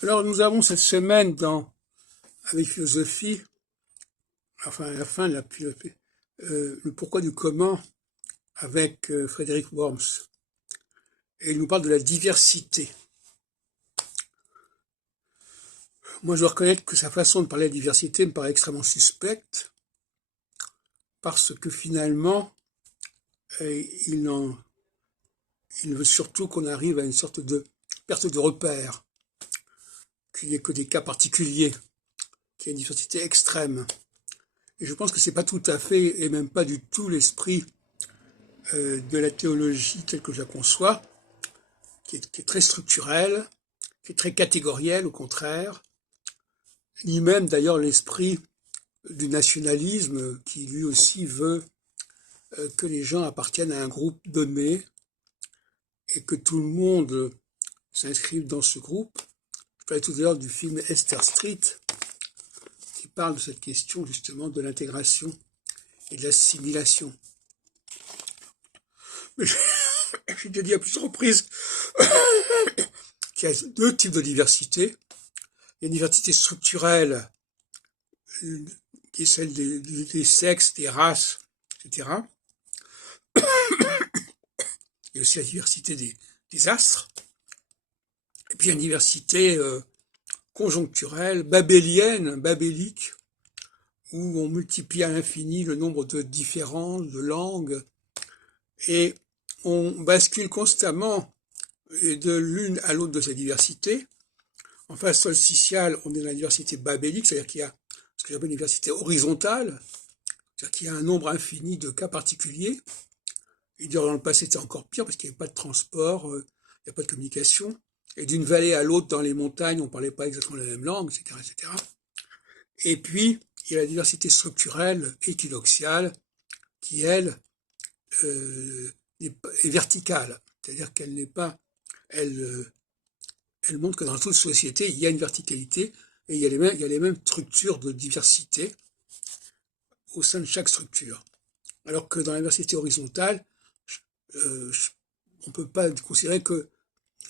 Alors, nous avons cette semaine avec philosophie, enfin, à la fin de la philosophie, le pourquoi du comment avec Frédéric Worms. Et il nous parle de la diversité. Moi, je dois reconnaître que sa façon de parler de la diversité me paraît extrêmement suspecte, parce que finalement, il veut surtout qu'on arrive à une sorte de perte de repère, qu'il n'y ait que des cas particuliers, qu'il y ait une diversité extrême. Et je pense que c'est pas tout à fait, et même pas du tout, l'esprit de la théologie telle que je la conçois, qui est très structurelle, qui est très catégorielle au contraire, ni même d'ailleurs l'esprit du nationalisme qui lui aussi veut que les gens appartiennent à un groupe donné et que tout le monde s'inscrive dans ce groupe. Je parlais tout à l'heure du film Esther Street qui parle de cette question justement de l'intégration et de l'assimilation. Mais j'ai déjà dit à plusieurs reprises qu'il y a deux types de diversité. Il y a une diversité structurelle qui est celle des sexes, des races, etc. Il y a aussi la diversité des astres. Et puis il y a une diversité conjoncturelle, babélique, où on multiplie à l'infini le nombre de différences, de langues, et on bascule constamment de l'une à l'autre de ces diversités. En phase solsticiale, on est dans la diversité babélique, c'est-à-dire qu'il y a ce que j'appelle une diversité horizontale, c'est-à-dire qu'il y a un nombre infini de cas particuliers. Et dans le passé, c'était encore pire parce qu'il n'y avait pas de transport, il n'y a pas de communication. Et d'une vallée à l'autre dans les montagnes, on ne parlait pas exactement la même langue, etc., etc. Et puis, il y a la diversité structurelle équinoxiale qui, elle, est verticale. C'est-à-dire qu'elle n'est pas... Elle montre que dans toute société, il y a une verticalité et il y a les mêmes structures de diversité au sein de chaque structure. Alors que dans la diversité horizontale, on ne peut pas considérer que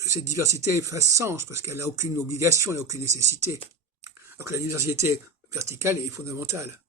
cette diversité fasse sens, parce qu'elle n'a aucune obligation, elle n'a aucune nécessité. Alors que la diversité verticale est fondamentale.